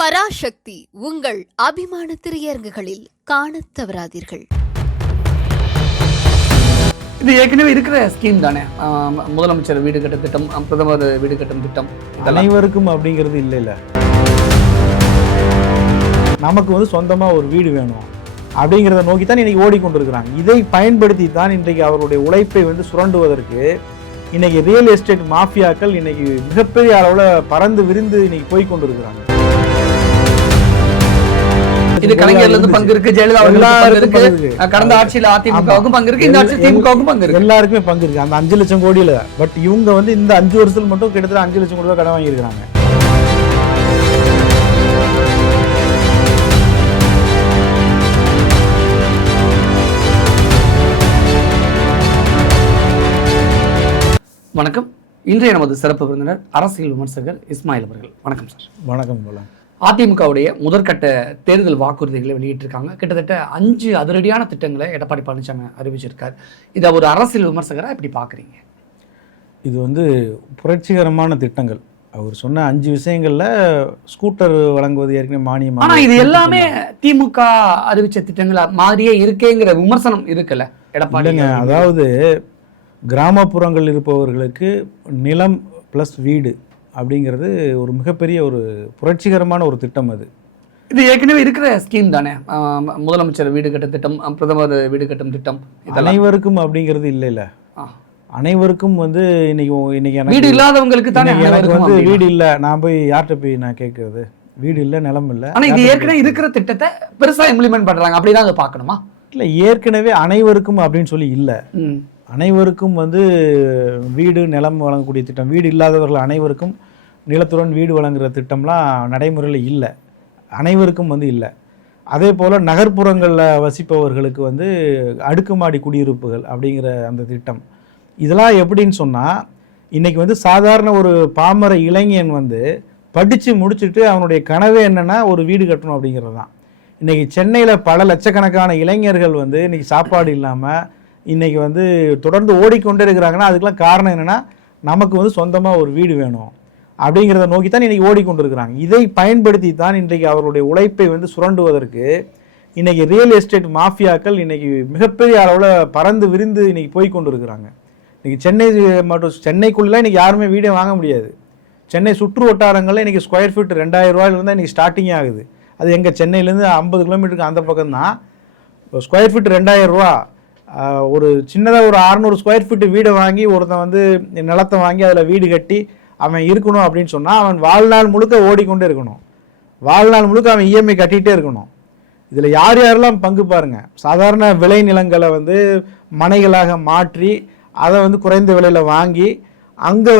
பராசக்தி உங்கள் அபிமான திரையரங்குகளில் காணத் தவறாதீர்கள். இது ஏற்கனவே இருக்கிற ஸ்கீம் தானே, முதலமைச்சர் வீடு கட்ட திட்டம், பிரதமர் வீடு கட்டும் திட்டம், அனைவருக்கும் அப்படிங்கிறது இல்லை. நமக்கு சொந்தமா ஒரு வீடு வேணும் அப்படிங்கிறத நோக்கி தான் இன்னைக்கு ஓடிக்கொண்டிருக்கிறாங்க. இதை பயன்படுத்தி தான் இன்றைக்கு அவருடைய உழைப்பை சுரண்டுவதற்கு இன்னைக்கு ரியல் எஸ்டேட் மாஃபியாக்கள் இன்னைக்கு மிகப்பெரிய அளவுல பறந்து விரிந்து இன்னைக்கு போய்கொண்டிருக்கிறாங்க. இது கலைஞர்ல இருந்து பங்கு இருக்கு, ஜெயலலிதா அவர்களுக்கு இருக்கு, கடந்த ஆட்சியில அதிமுகவுக்கும் பங்கு இருக்கு, இந்த ஆட்சியில் திமுகவுக்கும் பங்கு இருக்கு, எல்லாருக்குமே பங்கு இருக்கு. அந்த 5 லட்சம் கோடியில பட் இவங்க இந்த 5 வருஷத்துல மட்டும் கிட்டத்தட்ட 5 லட்சம் கோடி கடன் வாங்கியிருக்கிறாங்க. வணக்கம். இன்றைய நமது சிறப்பு விருந்தினர் அரசியல் விமர்சகர் இஸ்மாயில் அவர்கள். வணக்கம் சார். வணக்கம். அதிமுகவுடைய முதற்கட்ட தேர்தல் வாக்குறுதிகளை வெளியிட்டிருக்காங்க. கிட்டத்தட்ட 5 அதிரடியான திட்டங்களை எடப்பாடி பழனிசாமி அறிவிச்சிருக்கார். இதை ஒரு அரசியல் விமர்சகராக எப்படி பார்க்குறீங்க? இது புரட்சிகரமான திட்டங்கள். அவர் சொன்ன 5 விஷயங்கள்ல ஸ்கூட்டர் வழங்குவது ஏற்கனவே மானியம். ஆனால் இது எல்லாமே திமுக அறிவிச்ச திட்டங்கள் மாதிரியே இருக்கேங்கிற விமர்சனம் இருக்குல்ல எடப்பாடி. அதாவது கிராமப்புறங்கள் இருப்பவர்களுக்கு நிலம் ப்ளஸ் வீடு அப்படிங்கிறது ஒரு மிகப்பெரிய ஒரு புரட்சிகரமான ஒரு திட்டம். இது ஏற்கனவே இருக்கிற ஸ்கீம் தானே, முதலமைச்சர் வீடு கட்ட திட்டம், பிரதமர் வீடு கட்டும் திட்டம். அனைவருக்கும் அப்படிங்கிறது இல்லை. அனைவருக்கும் இன்னைக்கு வீடு இல்லாதவங்களுக்கு தானே எனக்கு வீடு இல்லை, நான் போய் யார்கிட்ட போய் நான் கேட்கறது? வீடு இல்லை, நிலம் இல்லை. ஆனால் இது ஏற்கனவே இருக்கிற திட்டத்தை பெருசா இம்ப்ளிமெண்ட் பண்றாங்க, அப்படிதான் அதை பார்க்கணுமா? இல்லை, ஏற்கனவே அனைவருக்கும் அப்படின்னு சொல்லி இல்லை. அனைவருக்கும் வீடு நிலம் வழங்கக்கூடிய திட்டம், வீடு இல்லாதவர்கள் அனைவருக்கும் நிலத்துடன் வீடு வழங்குகிற திட்டம்லாம் நடைமுறையில் இல்லை, அனைவருக்கும் இல்லை. அதே போல் நகர்ப்புறங்களில் வசிப்பவர்களுக்கு அடுக்குமாடி குடியிருப்புகள் அப்படிங்கிற அந்த திட்டம். இதெல்லாம் எப்படின்னு சொன்னால், இன்றைக்கி சாதாரண ஒரு பாமர இளைஞன் படித்து முடிச்சுட்டு அவனுடைய கனவே என்னென்னா ஒரு வீடு கட்டணும் அப்படிங்கிறது தான். இன்றைக்கி சென்னையில் பல லட்சக்கணக்கான இளைஞர்கள் இன்றைக்கி சாப்பாடு இல்லாமல் இன்றைக்கி தொடர்ந்து ஓடிக்கொண்டே இருக்கிறாங்கன்னா அதுக்கெலாம் காரணம் என்னென்னா, நமக்கு சொந்தமாக ஒரு வீடு வேணும் அப்படிங்கிறத நோக்கி தான் இன்றைக்கி ஓடிக்கொண்டிருக்கிறாங்க. இதை பயன்படுத்தி தான் இன்றைக்கு அவருடைய உழைப்பை சுரண்டுவதற்கு இன்றைக்கி ரியல் எஸ்டேட் மாஃபியாக்கள் இன்றைக்கி மிகப்பெரிய அளவில் பறந்து விரிந்து இன்றைக்கி போய்கொண்டிருக்கிறாங்க. இன்றைக்கி சென்னை மற்றும் சென்னைக்குள்ளே இன்றைக்கி யாருமே வீடே வாங்க முடியாது. சென்னை சுற்று வட்டாரங்களில் இன்றைக்கி ஸ்கொயர் ஃபீட் 2000 ரூபாயிலிருந்து இன்றைக்கி ஸ்டார்டிங் ஆகுது. அது எங்கள் சென்னையிலேருந்து 50 கிலோமீட்டருக்கு அந்த பக்கம் தான். ஸ்கொயர் ஃபீட் 2000 ரூபா. ஒரு சின்னதாக ஒரு 600 ஸ்கொயர் ஃபீட்டு வீடை வாங்கி ஒருத்தன் நிலத்தை வாங்கி அதில் வீடு கட்டி அவன் இருக்கணும் அப்படின்னு சொன்னால் அவன் வாழ்நாள் முழுக்க ஓடிக்கொண்டே இருக்கணும், வாழ்நாள் முழுக்க அவன் இஎம்ஐ கட்டிகிட்டே இருக்கணும். இதில் யார் யாரெல்லாம் பங்கு பாருங்கள். சாதாரண விளை நிலங்களை மனைகளாக மாற்றி அதை குறைந்த விலையில் வாங்கி அங்கே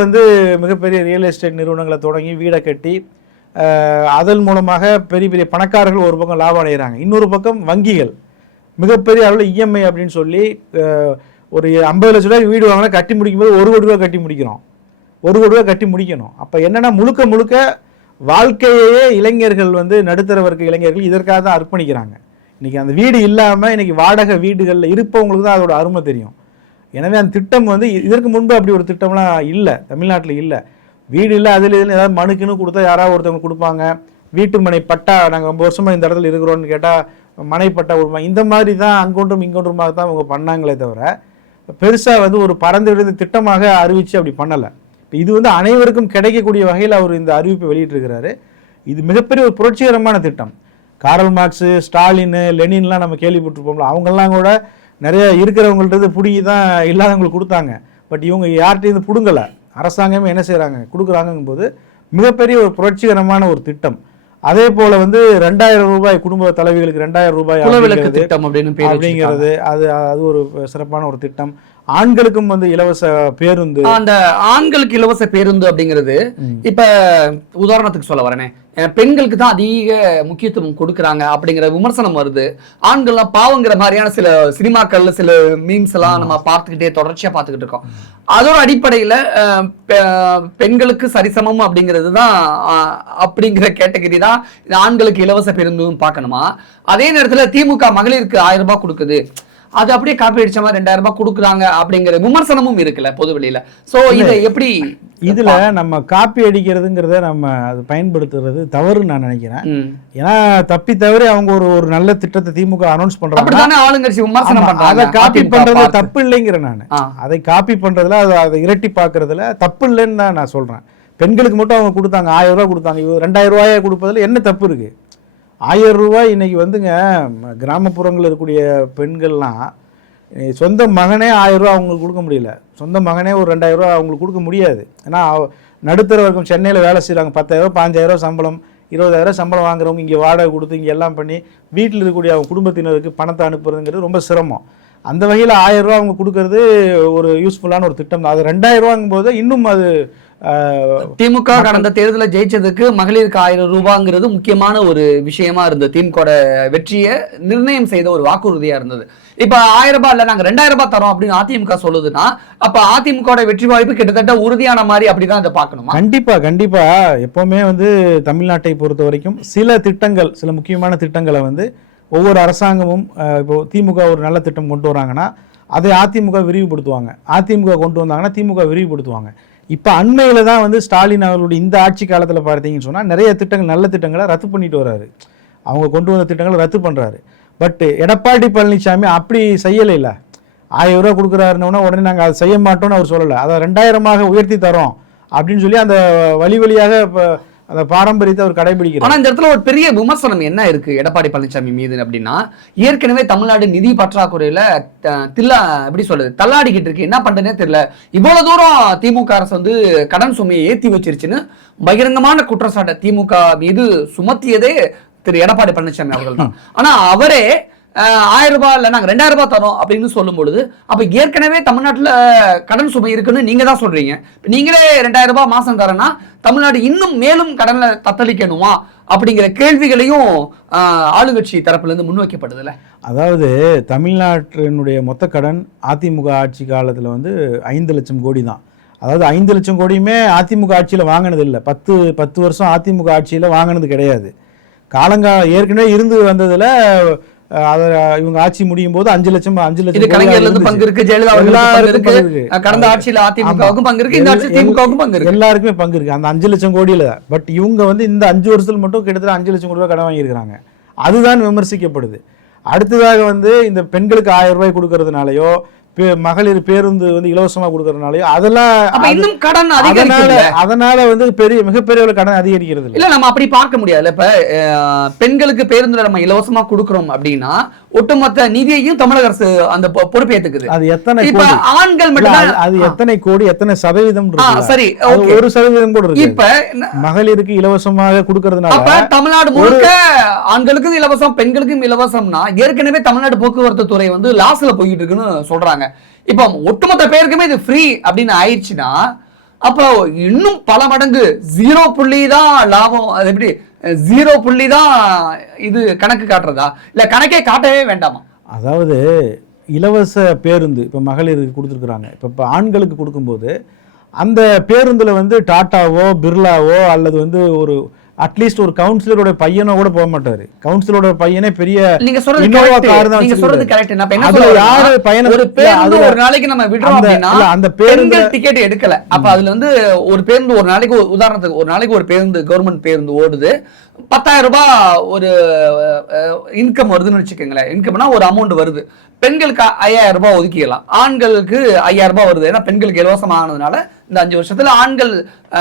மிகப்பெரிய ரியல் எஸ்டேட் நிறுவனங்களை தொடங்கி வீடை கட்டி அதன் மூலமாக பெரிய பெரிய பணக்காரர்கள் ஒரு பக்கம் லாபம் அடைகிறாங்க. இன்னொரு பக்கம் வங்கிகள் மிகப்பெரிய அளவில் இஎம்ஐ அப்படின்னு சொல்லி ஒரு 50 லட்ச ரூபாய்க்கு வீடு வாங்கினா கட்டி முடிக்கும்போது 1 கோடி ரூபா கட்டி முடிக்கிறோம், 1 கோடி ரூபா கட்டி முடிக்கணும். அப்போ என்னென்னா முழுக்க முழுக்க வாழ்க்கையே இளைஞர்கள் நடுத்தர வர்க்க இளைஞர்கள் இதற்காக தான் அர்ப்பணிக்கிறாங்க. இன்றைக்கி அந்த வீடு இல்லாமல் இன்றைக்கி வாடகை வீடுகளில் இருப்பவங்களுக்கு தான் அதோட அருமை தெரியும். எனவே அந்த திட்டம் இதற்கு முன்பு அப்படி ஒரு திட்டம்லாம் இல்லை, தமிழ்நாட்டில் இல்லை. வீடு இல்லை, அதில் இதில் ஏதாவது மனுக்குன்னு கொடுத்தா யாராவது ஒருத்தவங்க கொடுப்பாங்க. வீட்டு மனை பட்டா, நாங்கள் 50 வருஷமாக இந்த இடத்துல இருக்கிறோன்னு கேட்டால் மனைப்பட்டா கொடுப்பாங்க. இந்த மாதிரி தான் அங்கொன்றும் இங்கொன்றுமாக தான் அவங்க பண்ணாங்களே தவிர பெருசாக ஒரு பறந்து விழுந்த திட்டமாக அறிவித்து அப்படி பண்ணலை. இப்போ இது அனைவருக்கும் கிடைக்கக்கூடிய வகையில் அவர் இந்த அறிவிப்பை வெளியிட்டிருக்கிறாரு. இது மிகப்பெரிய ஒரு புரட்சிகரமான திட்டம். காரல் மார்க்ஸு, ஸ்டாலின், லெனின்லாம் நம்ம கேள்விப்பட்டிருப்போம்ல, அவங்கெல்லாம் கூட நிறைய இருக்கிறவங்கள்ட்ட பிடுங்கி தான் இல்லாதவங்களுக்கு கொடுத்தாங்க. பட் இவங்க யார்கிட்டையும் பிடுங்கலை, அரசாங்கமே என்ன செய்கிறாங்க கொடுக்குறாங்கும் போது மிகப்பெரிய ஒரு புரட்சிகரமான ஒரு திட்டம். அதே போல 2000 ரூபாய் குடும்ப தலைவிகளுக்கு 2000 ரூபாய் அப்படிங்கிறது அது ஒரு சிறப்பான ஒரு திட்டம். ஆண்களுக்கும் இலவச பேருந்து, அந்த ஆண்களுக்கு இலவச பேருந்து அப்படிங்கிறது இப்ப உதாரணத்துக்கு சொல்ல வரேனே, பெண்களுக்கு தான் அதிக முக்கியத்துவம் கொடுக்குறாங்க அப்படிங்கிற விமர்சனம் வருது. ஆண்கள்லாம் பாவங்கிற மாதிரியான சில சினிமாக்கள்ல சில மீம்ஸ் எல்லாம் நம்ம பார்த்துக்கிட்டே தொடர்ச்சியா பார்த்துக்கிட்டு இருக்கோம். அதோட அடிப்படையில பெண்களுக்கு சரிசமம் அப்படிங்கிறது தான் அப்படிங்கிற கேட்டகரி தான் ஆண்களுக்கு இலவச பேருந்தும் பார்க்கணுமா? அதே நேரத்தில் திமுக மகளிருக்கு 1000 ரூபாய் கொடுக்குது, அது அப்படியே காப்பி அடிச்ச மாதிரி 2000 ரூபாய் கொடுக்குறாங்க அப்படிங்கிற விமர்சனமும் இருக்குல்ல பொது வெளியில. சோ இதை எப்படி இதுல நம்ம காப்பி அடிக்கிறதுங்கிறத நம்ம அது பயன்படுத்துறது தவறுன்னு நான் நினைக்கிறேன். ஏன்னா தப்பி தவறி அவங்க ஒரு நல்ல திட்டத்தை திமுக அனௌன்ஸ் பண்றாங்க, ஆளுங்கட்சி விமர்சனம் பண்றாங்க. அதை காப்பி பண்றது தப்பு இல்லைங்கிற நான் அதை காப்பி பண்றதுல அதை இரட்டி பாக்குறதுல தப்பு இல்லைன்னு தான் நான் சொல்றேன். பெண்களுக்கு மட்டும் அவங்க கொடுத்தாங்க 1000 ரூபாய் கொடுத்தாங்க, 2000 ரூபாயை கொடுப்பதில் என்ன தப்பு இருக்கு? 1000 ரூபாய் இன்னைக்கு வந்துங்க கிராமப்புறங்களில் இருக்கக்கூடிய பெண்கள்லாம் சொந்த மகனே 1000 ரூபா அவங்களுக்கு கொடுக்க முடியல, சொந்த மகனே ஒரு 2000 ரூபா அவங்களுக்கு கொடுக்க முடியாது. ஏன்னா நடுத்தர வர்க்கம் சென்னையில் வேலை செய்கிறாங்க, 10,000 15,000 சம்பளம் 20,000 சம்பளம் வாங்குறவங்க இங்கே வாடகை கொடுத்து இங்கே எல்லாம் பண்ணி வீட்டில் இருக்கக்கூடிய அவங்க குடும்பத்தினருக்கு பணத்தை அனுப்புறதுங்கிறது ரொம்ப சிரமம். அந்த வகையில் 1000 ரூபா அவங்க கொடுக்கறது ஒரு யூஸ்ஃபுல்லான ஒரு திட்டம் தான். அது 2000 ரூபாங்கும் போது இன்னும் அது திமுக கடந்த தேர்தலில் ஜெயிச்சதுக்கு மகளிருக்கு 1000 ரூபாங்கிறது முக்கியமான ஒரு விஷயமா இருந்தது. திமுக வெற்றியை நிர்ணயம் செய்த ஒரு வாக்குறுதியா இருந்தது. இப்ப 1000 ரூபாய் இல்ல நாங்க 2000 ரூபாய் தரோம் அப்படின்னு அதிமுக சொல்லுதுன்னா அப்ப அதிமுக வெற்றி வாய்ப்பு கிட்டத்தட்ட உறுதியான மாதிரி அப்படிதான் இதை பார்க்கணுமா? கண்டிப்பா எப்பவுமே தமிழ்நாட்டை பொறுத்த வரைக்கும் சில திட்டங்கள், சில முக்கியமான திட்டங்களை ஒவ்வொரு அரசாங்கமும் இப்போ திமுக ஒரு நல்ல திட்டம் கொண்டு வராங்கன்னா அதை அதிமுக விரிவுபடுத்துவாங்க, அதிமுக கொண்டு வந்தாங்கன்னா திமுக விரிவுபடுத்துவாங்க. இப்போ அண்மையில் தான் ஸ்டாலின் அவர்களுடைய இந்த ஆட்சி காலத்தில் பார்த்தீங்கன்னு சொன்னால் நிறைய திட்டங்கள், நல்ல திட்டங்களை ரத்து பண்ணிட்டு வர்றாரு. அவங்க கொண்டு வந்த திட்டங்களை ரத்து பண்ணுறாரு. பட் எடப்பாடி பழனிசாமி அப்படி செய்யலை. இல்லை 1000 ரூபா கொடுக்குறாருன்னா உடனே நாங்கள் அதை செய்ய மாட்டோம்னு அவர் சொல்லலை. அதை 2000 உயர்த்தி தரோம் அப்படின்னு சொல்லி அந்த வழியாக இப்போ அந்த பாரம்பரியத்தை அவர் கடைபிடிக்கிறார். ஆனா இந்த இடத்துல ஒரு பெரிய விமர்சனம் என்ன இருக்கு எடப்பாடி பழனிசாமி மீது அப்படின்னா, ஏற்கனவே தமிழ்நாடு நிதி பற்றாக்குறையில எப்படி சொல்றது தள்ளாடிக்கிட்டு இருக்கு, என்ன பண்றதுனே தெரியல. இவ்வளவு தூரம் திமுக அரசு கடன் சுமையை ஏற்றி வச்சிருச்சுன்னு பகிரங்கமான குற்றச்சாட்டை திமுக மீது சுமத்தியதே திரு எடப்பாடி பழனிசாமி அவர்கள் தான். ஆனா அவரே 1000 ரூபாய் இல்ல நாங்க 2000 ரூபாய் தரோம் அப்படின்னு சொல்லும் பொழுது அப்ப ஏற்கனவே தமிழ்நாட்டுல கடன் சுமை இருக்குன்னு நீங்க தான் சொல்றீங்க. நீங்களே 2000 ரூபாய் மாசம் தரேன்னா தமிழ்நாடு இன்னும் மேலும் கடன்ல தத்தளிக்கணுமா அப்படிங்கிற கேள்விகளையும் ஆளுங்கட்சி தரப்புல இருந்து முன்வைக்கப்படுதுல. அதாவது தமிழ்நாட்டினுடைய மொத்த கடன் அதிமுக ஆட்சி காலத்துல 5 லட்சம் கோடி தான். அதாவது 5 லட்சம் கோடியுமே அதிமுக ஆட்சியில வாங்கினது இல்லை. 10 வருஷம் அதிமுக ஆட்சியில வாங்கினது கிடையாது. ஏற்கனவே இருந்து வந்ததுல இவங்க ஆட்சி முடியும் போது 5 லட்சம் கலைஞர்ல பங்கு இருக்கு, ஜெயலலிதா கடந்த ஆட்சியில அதிமுகவுக்கும் பங்கு இருக்கு, இந்த ஆட்சி திமுகவுக்கும் பங்கு இருக்கு, எல்லாருக்குமே பங்கு இருக்கு அந்த 5 லட்சம் கோடியில. பட் இவங்க இந்த 5 வருஷத்துல மட்டும் கிட்டத்தட்ட 5 லட்சம் கோடி ரூபாய் கடன் வாங்கியிருக்கிறாங்க. அதுதான் விமர்சிக்கப்படுது. அடுத்ததாக இந்த பெண்களுக்கு 1000 ரூபாய் கொடுக்கறதுனாலயோ மகளிர் பேருந்து இலவசமா கொடுக்கறதுனாலயோ அதெல்லாம் இன்னும் கடன் அதனால மிகப்பெரிய கடன் அதிகரிக்கிறது இல்ல. நம்ம அப்படி பார்க்க முடியாது. இப்ப பெண்களுக்கு பேருந்து நம்ம இலவசமா கொடுக்கறோம் அப்படின்னா ஒட்டுமொத்த நிதியையும் தமிழக அரசு அந்த பொறுப்பேற்றுக்குது. அது எத்தனை ஆண்கள் மட்டும் அது எத்தனை கோடி எத்தனை சதவீதம்? சரி, 1% கூட இருக்கு. இப்ப மகளிருக்கு இலவசமாக கொடுக்கறதுனால தமிழ்நாடு முழுக்க ஆண்களுக்கும் இலவசம் பெண்களுக்கும் இலவசம்னா ஏற்கனவே தமிழ்நாடு போக்குவரத்து துறை லாஸ்ல போயிட்டு இருக்குன்னு சொல்றாங்க. இப்ப ஒட்டுமொத்த பேருக்குமே இது ஃப்ரீ அப்படின்னு ஆயிடுச்சுன்னா அப்போ இன்னும் பல மடங்கு 0 தான் லாபம். அது எப்படி 0 தான் இது கணக்கு காட்டுறதா இல்ல கணக்கே காட்டவே வேண்டாமா? அதாவது இலவச பேருந்து இப்ப மகளிருக்கு கொடுத்துருக்குறாங்க. இப்ப ஆண்களுக்கு கொடுக்கும்போது அந்த பேருந்துல டாட்டாவோ பிர்லாவோ அல்லது ஒரு அட்லீஸ்ட் ஒரு கவுன்சிலரோட பையனோ கூட போக மாட்டாரு. கவுன்சிலரோட பையனே பெரிய நீங்க சொல்றது கரெக்ட். நான் என்ன சொல்றேன், யாரு பையன் ஒரு பேருந்து ஒரு நாளைக்கு நம்ம விடுறோம் அப்படினா அந்த பேருந்து டிக்கெட் எடுக்கல. அப்ப அதுல ஒரு பேருந்து ஒரு நாளைக்கு உதாரணத்துக்கு ஒரு நாளைக்கு ஒரு பேருந்து கவர்மெண்ட் பேருந்து ஓடுது, 10,000 ரூபாய் ஒரு இன்கம் வருதுன்னு வச்சுக்கோங்களேன். இன்கம்னா ஒரு அமௌண்ட் வருது. பெண்களுக்கு 5,000 ரூபாய் ஒதுக்கிடலாம், ஆண்களுக்கு 5,000 ரூபாய் வருது. ஏன்னா பெண்களுக்கு இலவசமானதுனால இந்த 5 வருஷத்துல ஆண்கள்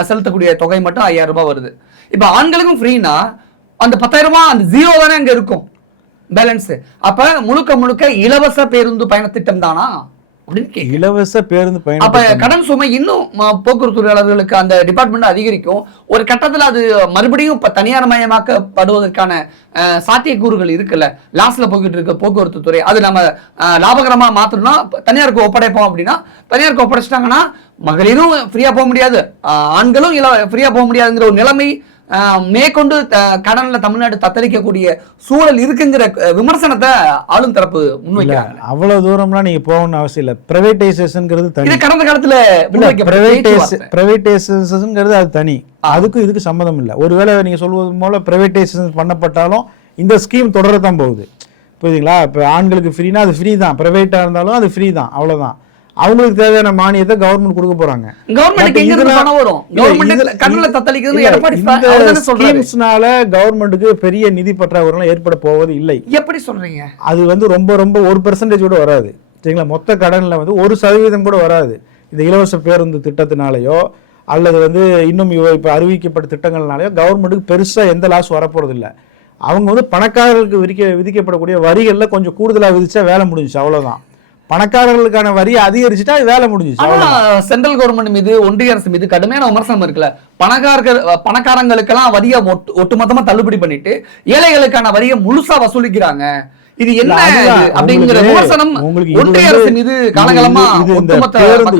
செலுத்தக்கூடிய தொகை மட்டும் 5,000 ரூபாய் வருது. இப்ப ஆண்களுக்கும் ஃப்ரீனா அந்த 10,000 ரூபாய் அந்த 0 தானே அங்க இருக்கும் பேலன்ஸ். அப்ப முழுக்க இலவச பேருந்து பயண திட்டம் தானா அப்படின்னு இலவச பேருந்து பயணம். அப்ப கடன் சுமை இன்னும் போக்குவரத்து தொழிலாளர்களுக்கு அந்த டிபார்ட்மெண்ட் அதிகரிக்கும். ஒரு கட்டத்துல அது மறுபடியும் தனியார் மயமாக்கப்படுவதற்கான சாத்தியக்கூறுகள் இருக்குல்ல. லாஸ்ட்ல போய்கிட்டு இருக்க போக்குவரத்து துறை அது நம்ம லாபகரமா மாத்தணும்னா தனியாருக்கு ஒப்படைப்போம் அப்படின்னா தனியாருக்கு ஒப்படைச்சிட்டாங்கன்னா மகளிரும் ஃப்ரீயா போக முடியாது, ஆண்களும் ஃப்ரீயா போக முடியாதுங்கிற ஒரு நிலைமை மேற்கொண்டு கடன்ல தமிழ்நாடு தத்தளிக்கக்கூடிய சூழல் இருக்குங்கிற விமர்சனத்தை ஆளும் தரப்பு முன்வைக்கிறாங்க. அவ்வளவு தூரம்லாம் நீங்க போகணும்னு அவசியம் இல்ல. பிரைவேடைசேஷன்ங்கிறது தனி. கடந்த காலத்துல பிரைவேடைசேஷன்ங்கிறது அது தனி, அதுக்கும் இதுக்கு சம்மதம் இல்லை. ஒருவேளை நீங்க சொல்வது போல பிரைவேடைசேஷன் பண்ணப்பட்டாலும் இந்த ஸ்கீம் தொடரத்தான் போகுது. புரியுதுங்களா? இப்போ ஆண்களுக்கு ஃப்ரீனா அது ஃப்ரீ தான், ப்ரைவேட்டாக இருந்தாலும் அது ஃப்ரீ தான், அவ்வளோதான். அவங்களுக்கு தேவையான மானியத்தை கவர்மெண்ட் கொடுக்க போறாங்க. கவர்மெண்ட்டுக்கு பெரிய நிதி பற்றாக்குறை ஏற்பட போவது இல்லை. எப்படி சொல்றீங்க? அது வந்து ரொம்ப ரொம்ப 1% கூட வராது. சரிங்களா? மொத்த கடன்ல வந்து 1% கூட வராது. இந்த இலவச பேருந்து திட்டத்தினாலேயோ அல்லது வந்து இன்னும் இப்போ அறிவிக்கப்பட்ட திட்டங்கள்னாலேயோ கவர்மெண்ட்டுக்கு பெருசா எந்த லாஸ் வரப்போறது இல்லை. அவங்க வந்து பணக்காரர்களுக்கு விதிக்கப்படக்கூடிய வரிகள்ல கொஞ்சம் கூடுதலா விதிச்சா வேலை முடிஞ்சிச்சு, அவ்வளவுதான். பணக்காரர்களுக்கான வரி அதிகரிச்சுட்டா வேலை முடிஞ்சிச்சு. சென்ட்ரல் கவர்மெண்ட் மீது ஒன்றிய அரசு மீது கடுமையான விமர்சனம் இருக்குல்ல. பணக்காரங்களுக்கெல்லாம் வரியை ஒட்டுமொத்தமா தள்ளுபடி பண்ணிட்டு ஏழைகளுக்கான வரியை முழுசா வசூலிக்கிறாங்க. இது என்ன அப்படிங்கிற விமர்சனம் ஒன்றிய அரசு மீது காலகாலமா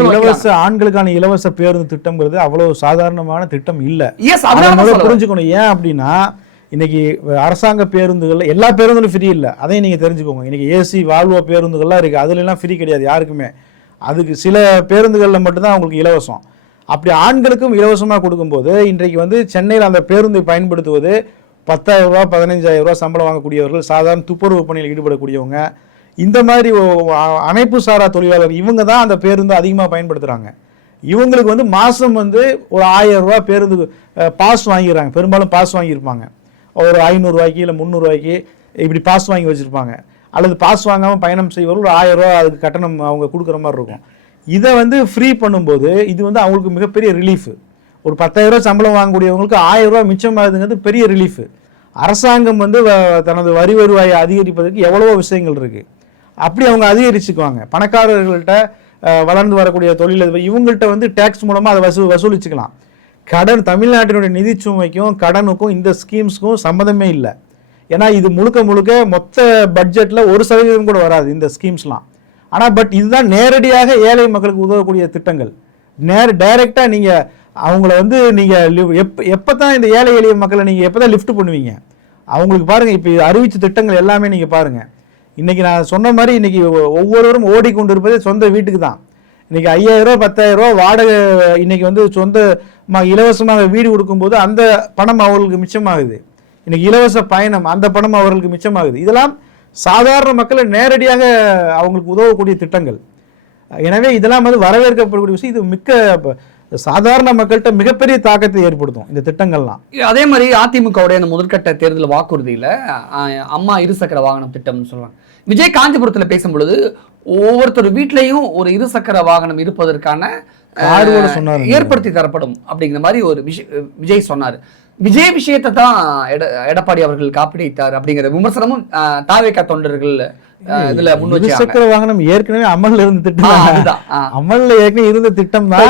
இலவச ஆண்களுக்கான இலவச பேருந்து திட்டம்ங்கிறது அவ்வளவு சாதாரணமான திட்டம் இல்ல. புரிஞ்சுக்கணும். ஏன் அப்படின்னா இன்னைக்கு அரசாங்க பேருந்துகள் எல்லா பேருந்துகளும் ஃப்ரீ இல்லை, அதையும் நீங்கள் தெரிஞ்சுக்கோங்க. இன்னைக்கு ஏசி வால்வோ பேருந்துகள்லாம் இருக்குது, அதுலலாம் ஃப்ரீ கிடையாது யாருக்குமே. அதுக்கு சில பேருந்துகளில் மட்டும்தான் அவங்களுக்கு இலவசம். அப்படி ஆண்களுக்கும் இலவசமாக கொடுக்கும்போது இன்றைக்கு வந்து சென்னையில் அந்த பேருந்தை பயன்படுத்துவது 10,000 ரூபா 15,000 ரூபா சம்பளம் வாங்கக்கூடியவர்கள், சாதாரண துப்புரவு பணியில் ஈடுபடக்கூடியவங்க, இந்த மாதிரி அமைப்பு சாரா தொழிலாளர், இவங்க தான் அந்த பேருந்து அதிகமாக பயன்படுத்துகிறாங்க. இவங்களுக்கு வந்து மாதம் வந்து ஒரு 1000 ரூபா பேருந்து பாஸ் வாங்கிடுறாங்க. பெரும்பாலும் பாஸ் வாங்கியிருப்பாங்க, ஒரு 500 ரூபாய்க்கு இல்லை 300 ரூபாய்க்கு இப்படி பாஸ் வாங்கி வச்சுருப்பாங்க. அல்லது பாஸ் வாங்காமல் பயணம் செய்வர்கள் ஒரு 1000 ரூபா அதுக்கு கட்டணம் அவங்க கொடுக்குற மாதிரி இருக்கும். இதை வந்து ஃப்ரீ பண்ணும்போது இது வந்து அவங்களுக்கு மிகப்பெரிய ரிலீஃப். ஒரு 10,000 ரூபா சம்பளம் வாங்கக்கூடியவங்களுக்கு 1000 ரூபா மிச்சமாகுதுங்கிறது பெரிய ரிலீஃப். அரசாங்கம் வந்து தனது வரி வருவாயை அதிகரிப்பதற்கு எவ்வளவோ விஷயங்கள் இருக்குது, அப்படி அவங்க அதிகரிச்சுக்குவாங்க. பணக்காரர்கள்ட்ட வளர்ந்து வரக்கூடிய தொழிலதிபர் இவங்கள்ட்ட வந்து டேக்ஸ் மூலமாக அதை வசூலிச்சுக்கலாம். கடன் தமிழ்நாட்டினுடைய நிதி சுமைக்கும் கடனுக்கும் இந்த ஸ்கீம்ஸுக்கும் சம்மந்தமே இல்லை. ஏன்னா இது முழுக்க முழுக்க மொத்த பட்ஜெட்டில் 1% கூட வராது இந்த ஸ்கீம்ஸ்லாம். ஆனால் பட் இதுதான் நேரடியாக ஏழை மக்களுக்கு உதவக்கூடிய திட்டங்கள். டைரெக்டாக நீங்கள் அவங்கள வந்து நீங்கள் எப்போ தான் இந்த ஏழை எளிய மக்களை நீங்கள் எப்போ தான் லிஃப்ட் பண்ணுவீங்க அவங்களுக்கு பாருங்கள். இப்போ அறிவித்த திட்டங்கள் எல்லாமே நீங்கள் பாருங்கள். இன்றைக்கி நான் சொன்ன மாதிரி இன்றைக்கி ஒவ்வொருவரும் ஓடிக்கொண்டு இருப்பதே சொந்த வீட்டுக்கு தான். இன்றைக்கி 5,000 ரூபா 10,000 ரூபா வாடகை இன்றைக்கி வந்து சொந்தமாக இலவசமாக வீடு கொடுக்கும்போது அந்த பணம் அவர்களுக்கு மிச்சமாகுது. இன்றைக்கி இலவச பயணம் அந்த பணம் அவர்களுக்கு மிச்சமாகுது. இதெல்லாம் சாதாரண மக்களை நேரடியாக அவங்களுக்கு உதவக்கூடிய திட்டங்கள். எனவே இதெல்லாம் வந்து வரவேற்கப்படக்கூடிய விஷயம். இது மிக்க சாதாரண மக்கள்கிட்ட மிகப்பெரிய தாக்கத்தை ஏற்படுத்தும் இந்த திட்டங்கள்லாம். அதே மாதிரி அதிமுகவுடைய அந்த முதற்கட்ட தேர்தல் வாக்குறுதியில அம்மா இருசக்கர வாகனம் திட்டம்னு சொல்றாங்க. விஜய் காஞ்சிபுரத்துல பேசும்பொழுது ஒவ்வொருத்தர் வீட்லயும் ஒரு இருசக்கர வாகனம் இருப்பதற்கான ஏற்படுத்தி தரப்படும் அப்படிங்கிற மாதிரி ஒரு விஜய் சொன்னாரு. விஜய் விஷயத்தை தான் எடப்பாடி அவர்கள் காப்பிடைத்தார் அப்படிங்கிற விமர்சனமும் தாவேகா தொண்டர்கள் இதுல இருசக்கர வாகனம் ஏற்கனவே அமல்ல இருந்த திட்டம், அமல்ல ஏற்கனவே இருந்த திட்டம் தான்.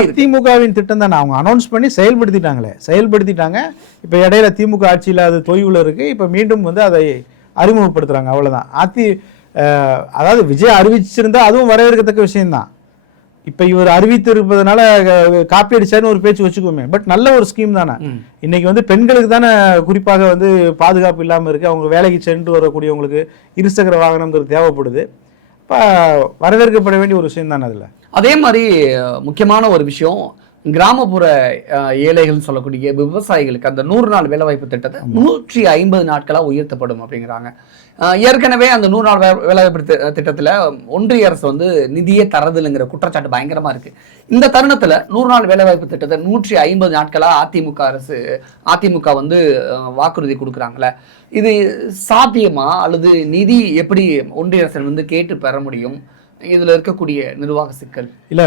அதிமுகவின் திட்டம் தான் அவங்க அனௌன்ஸ் பண்ணி செயல்படுத்திட்டாங்க. இப்ப இடையில திமுக ஆட்சியில அது தொய்வுல இருக்கு. இப்ப மீண்டும் வந்து அதை அறிமுகப்படுத்துறாங்க, அவ்வளவுதான். அதாவது விஜய் அறிவிச்சிருந்தா அதுவும் வரவேற்கத்தக்க விஷயம்தான். இப்ப இவர் அறிவித்து இருப்பதனால காப்பி அடிச்சாருன்னு ஒரு பேச்சு வச்சுக்கோமே, பட் நல்ல ஒரு ஸ்கீம் தானே. இன்னைக்கு வந்து பெண்களுக்கு தானே குறிப்பாக வந்து பாதுகாப்பு இல்லாமல் இருக்கு. அவங்க வேலைக்கு சென்று வரக்கூடியவங்களுக்கு இருசக்கர வாகனம்ங்கிறது தேவைப்படுது. இப்போ வரவேற்கப்பட வேண்டிய ஒரு விஷயம் தானே அதுல. அதே மாதிரி முக்கியமான ஒரு விஷயம், கிராமப்புற ஏழைகள் சொல்லக்கூடிய விவசாயிகளுக்கு அந்த 100 நாள் வேலைவாய்ப்பு திட்டத்தை 350 நாட்களா உயர்த்தப்படும் அப்படிங்கிறாங்க. ஏற்கனவே அந்த 100 நாள் வேலைவாய்ப்பு திட்டத்துல ஒன்றிய அரசு வந்து நிதியே தரதில்லைங்கிற குற்றச்சாட்டு பயங்கரமா இருக்கு. இந்த தருணத்துல 100 நாள் வேலைவாய்ப்பு திட்டத்தை 150 நாட்களா அதிமுக வந்து வாக்குறுதி கொடுக்குறாங்களே, இது சாத்தியமா அல்லது நிதி எப்படி ஒன்றிய அரசு வந்து கேட்டு பெற முடியும்? இதுல இருக்கக்கூடிய நிர்வாக சிக்கல் இல்ல.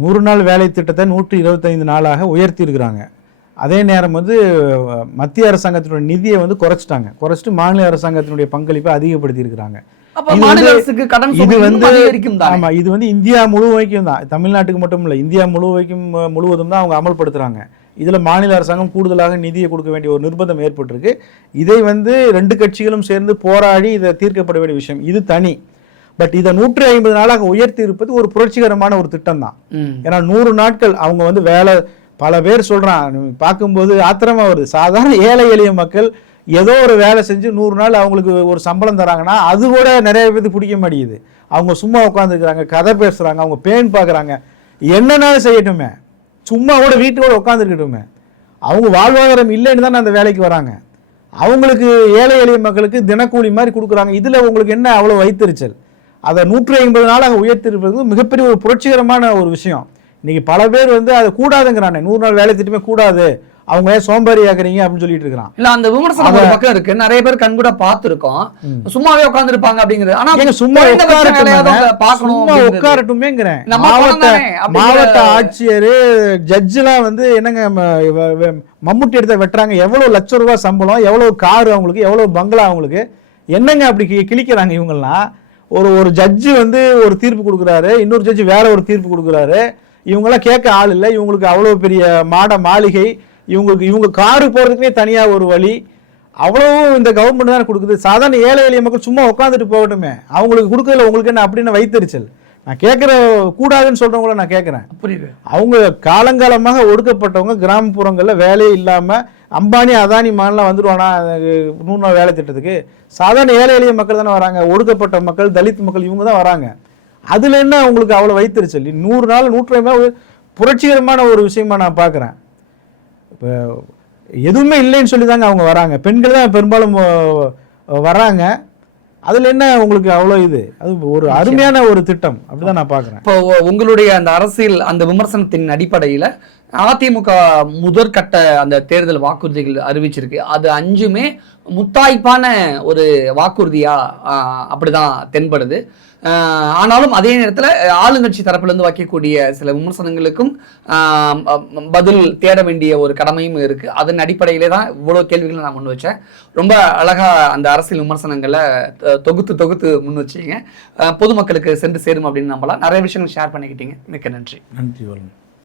100 நாள் வேலை திட்டத்தை 125 நாளாக உயர்த்தி இருக்கிறாங்க. அதே நேரம் வந்து மத்திய அரசாங்கத்தினுடைய நிதியை வந்து குறைச்சிட்டு மாநில அரசாங்கத்தினுடைய பங்களிப்பை அதிகப்படுத்தி இருக்கிறாங்க. இது வந்து இந்தியா முழுவதும் தான், தமிழ்நாட்டுக்கு மட்டும் இல்லை, இந்தியா முழுவதும் தான் அவங்க அமல்படுத்துறாங்க. இதுல மாநில அரசாங்கம் கூடுதலாக நிதியை கொடுக்க வேண்டிய ஒரு நிர்பந்தம் ஏற்பட்டிருக்கு. இதை வந்து 2 கட்சிகளும் சேர்ந்து போராடி இதை தீர்க்கப்பட வேண்டிய விஷயம், இது தனி. பட் இதை 150 நாளாக உயர்த்தி இருப்பது ஒரு புரட்சிகரமான ஒரு திட்டம் தான். ஏன்னா 100 நாட்கள் அவங்க வந்து வேலை, பல பேர் சொல்றான், பார்க்கும்போது ஆத்திரமா வருது. சாதாரண ஏழை எளிய மக்கள் ஏதோ ஒரு வேலை செஞ்சு 100 நாள் அவங்களுக்கு ஒரு சம்பளம் தராங்கன்னா அது கூட நிறைய பேருக்கு பிடிக்க மாட்டேங்குது. அவங்க சும்மா உட்காந்துருக்குறாங்க, கதை பேசுறாங்க, அவங்க பேன் பார்க்குறாங்க, என்னன்னாலும் செய்யட்டுமே, சும்மா கூட வீட்டோட உட்காந்துருக்கட்டுமே. அவங்க வாழ்வாதாரம் இல்லைன்னு தான் அந்த வேலைக்கு வராங்க. அவங்களுக்கு ஏழை எளிய மக்களுக்கு தினக்கூலி மாதிரி கொடுக்குறாங்க. இதில் உங்களுக்கு என்ன அவ்வளோ வைத்தறிச்சல்? அதை 150 நாளாக உயர்த்திருப்பது மிகப்பெரிய ஒரு புரட்சிகரமான ஒரு விஷயம். இன்னைக்கு பல பேர் வந்து அது கூடாதுங்கிறானே, 100 நாள் வேலை திட்டமே கூடாது, அவங்க ஏன் சோம்பேறி ஆக்குறீங்க அப்படின்னு சொல்லிட்டு இருக்கான். இல்ல அந்த விமர்சனம் ஒரு பக்கம் இருக்கு, நிறைய பேர் கண் கூட பார்த்திருக்கோம், சும்மாவே உட்கார்ந்து இருப்பாங்க அப்படிங்கிறது. ஆனா சும்மா உட்காரட்டுமேங்கிறேன். மாவட்ட ஆட்சியர் ஜட்ஜெல்லாம் வந்து என்னங்க மம்முட்டி எடுத்த வெட்டுறாங்க, எவ்வளவு லட்சம் ரூபாய் சம்பளம், எவ்வளவு காரு அவங்களுக்கு, எவ்வளவு பங்களா அவங்களுக்கு, என்னங்க அப்படி கிழிக்கிறாங்க இவங்கெல்லாம்? ஒரு ஜட்ஜு வந்து ஒரு தீர்ப்பு கொடுக்குறாரு, இன்னொரு ஜட்ஜு வேற ஒரு தீர்ப்பு கொடுக்குறாரு, இவங்கெல்லாம் கேட்க ஆள் இல்லை, இவங்களுக்கு அவ்வளோ பெரிய மாளிகை, இவங்க காரு போகிறதுக்குனே தனியாக ஒரு வழி, அவ்வளவும் இந்த கவர்மெண்ட் தான் கொடுக்குது. சாதாரண ஏழை எளிய மக்கள் சும்மா உட்காந்துட்டு போகட்டுமே, அவங்களுக்கு கொடுக்கல, உங்களுக்கு என்ன அப்படின்னு வைத்தறிச்சல்? நான் கேட்குற கூடாதுன்னு சொல்கிறவங்கள நான் கேட்குறேன். புரியுது. அவங்க காலங்காலமாக ஒடுக்கப்பட்டவங்க, கிராமப்புறங்களில் வேலையே இல்லாமல் அம்பானி அதானி மாநிலம் வந்துடுவானா 100 நாள் வேலை திட்டத்துக்கு? சாதாரண ஏழை எளிய மக்கள் தானே வராங்க, ஒடுக்கப்பட்ட மக்கள், தலித் மக்கள், இவங்க தான் வராங்க. அதில் என்ன உங்களுக்கு அவ்வளோ வைத்தறிச்சல்? 100 நாள் 150 நாள் புரட்சிகரமான ஒரு விஷயமா நான் பார்க்குறேன். இப்போ எதுவுமே இல்லைன்னு சொல்லி தாங்க அவங்க வராங்க, பெண்கள் தான் பெரும்பாலும் வராங்க. அதில் என்ன உங்களுக்கு அவ்வளோ இது? அது ஒரு அருமையான ஒரு திட்டம், அப்படிதான் நான் பார்க்குறேன். இப்போ உங்களுடைய அந்த அரசியல் அந்த விமர்சனத்தின் அடிப்படையில் அதிமுக முதற்கட்ட அந்த தேர்தல் வாக்குறுதிகள் அறிவிச்சிருக்கு, அது 5மே முத்தாய்ப்பான ஒரு வாக்குறுதியா அப்படிதான் தென்படுது. ஆனாலும் அதே நேரத்தில் ஆளுங்கட்சி தரப்பிலிருந்து வைக்கக்கூடிய சில விமர்சனங்களுக்கும் பதில் தேட வேண்டிய ஒரு கடமையும் இருக்கு. அதன் அடிப்படையிலே தான் இவ்வளோ கேள்விகளை நான் முன் வச்சேன். ரொம்ப அழகா அந்த அரசியல் விமர்சனங்களை தொகுத்து முன் வச்சீங்க. பொதுமக்களுக்கு சென்று சேரும் அப்படின்னு நம்பலாம். நிறைய விஷயங்கள் ஷேர் பண்ணிக்கிட்டீங்க. மிக்க நன்றி. நன்றி.